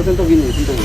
不正都给你，对不？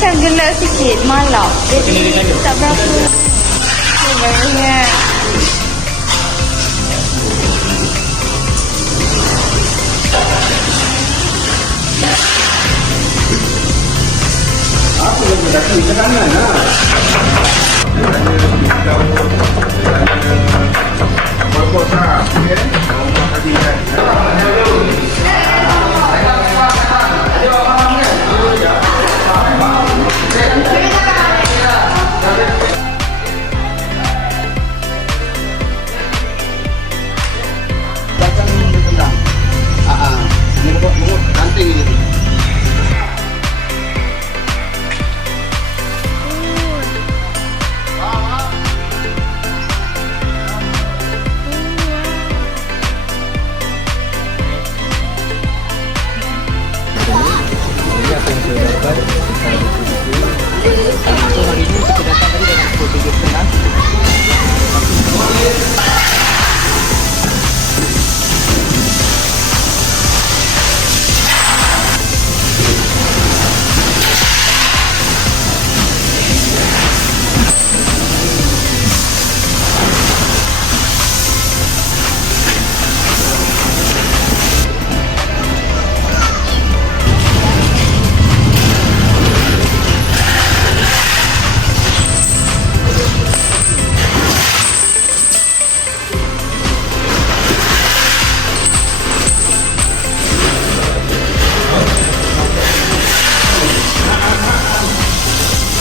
Dia macam gelap sikit, malap. Jadi tak berapa. Oh, banyak. Apa yang berlaku di kanan lah.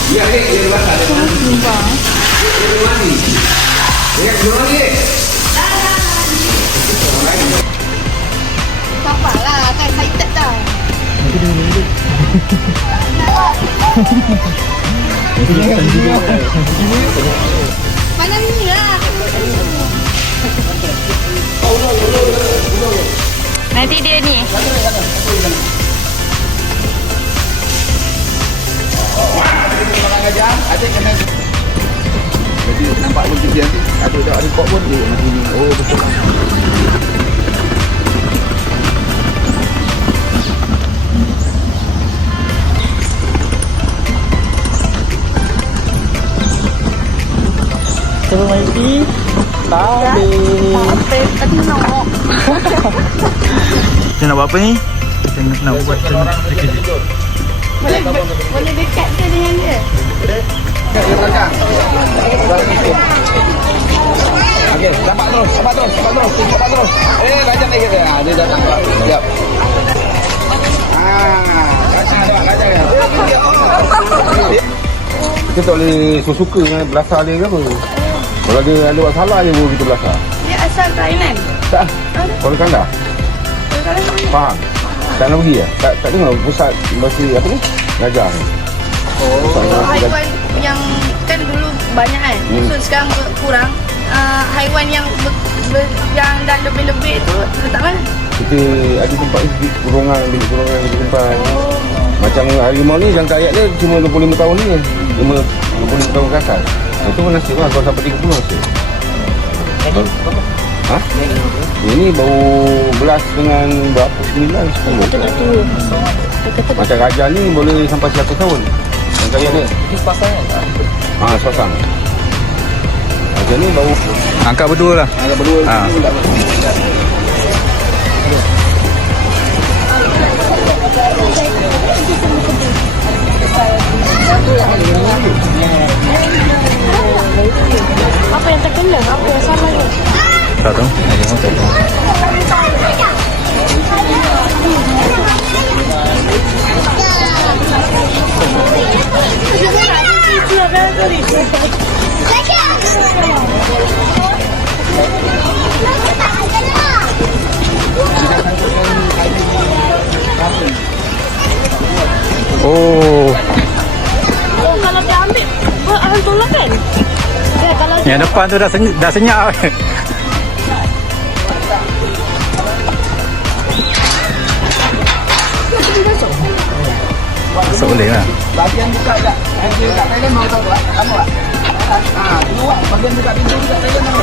Ya, ni dia basah. Sumpah. Dia mandi. Ya, dia mandi. Sabar lah, kan excited dah. Mana ni lah. Kena jadi nampak pun dia nanti ada ada kok pun dia mati ni. Oh betul. Coba Maiti. Tadi. Apa penuh. Kita nak buat apa ni? Kita nak buat kerja. Boleh boleh dekat ke dengan dia? Dia belakang. Okey, nampak terus, nampak terus, nampak terus, nampak terus. Eh, gajah lagi dia. Ah, Dia datang. Siap. Ah, gajah ya. Kita tak boleh suka-suka dengan belasah dia ke apa. Kalau dia ada buat salah je baru kita belasah. Dia asal Thailand. Tak. Kalau kanda. Faham. Tak nak pergi ya? Tak, tak dengar pusat masih apa ni? Gajah ni. Oh. So, haiwan yang kan dulu banyak kan. Hmm. So sekarang kurang. Uh, haiwan yang ber, ber, yang dah lebih-lebih tu letak mana? Kita ada tempat di kurungan, di kurungan di tempat. Macam harimau ni jangka hayat dia cuma 25 tahun ni. 5 25 tahun ke atas. Itu pun nasib lah kalau sampai 30 nasib. Ha? Ini baru belas dengan berapa? 9, 10. Macam raja ni boleh sampai 100 tahun. Hayat dia. Ini pasal kan? Ha, sosang. Raja ni baru Angkat berdua lah. ada berdua. Ha. ni tak apa. Yang terkena? Apa yang salah dia? Tak tahu. Ada orang tak tahu. Yang depan tu dah senyap, dah senyap. Masuk boleh lah. Bahagian buka tak? Bahagian buka Thailand mau tahu tak? Kamu tak? Ah, dua bahagian buka pintu buka Thailand mau.